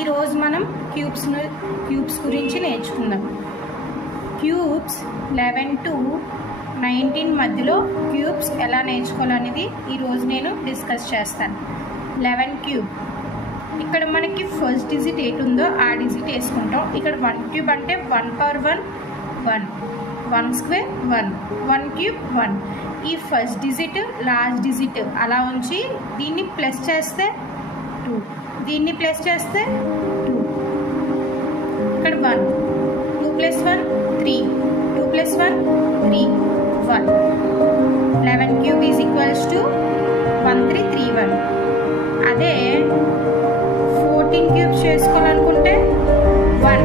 ఈరోజు మనం క్యూబ్స్ గురించి నేర్చుకుందాం. క్యూబ్స్ 11 to 19 మధ్యలో క్యూబ్స్ ఎలా నేర్చుకోవాలనేది ఈరోజు నేను డిస్కస్ చేస్తాను. 11 క్యూబ్. ఇక్కడ మనకి ఫస్ట్ డిజిట్ ఏటి ఉందో ఆ డిజిట్ వేసుకుంటాం. ఇక్కడ 1 క్యూబ్ అంటే 1 పవర్ 1 1, 1 స్క్వేర్ 1, 1 క్యూబ్ 1. ఈ ఫస్ట్ డిజిట్ లాస్ట్ డిజిట్ అలా ఉంచి దీన్ని ప్లస్ చేస్తే 2, దీన్ని ప్లస్ చేస్తే 2, ఇక్కడ 1, 2 + 1 3, 2 + 1 3, 1. 11 క్యూబ్ ఈజ్ ఈక్వల్స్ టు 1331. అదే 14 క్యూబ్స్ చేసుకోవాలనుకుంటే 1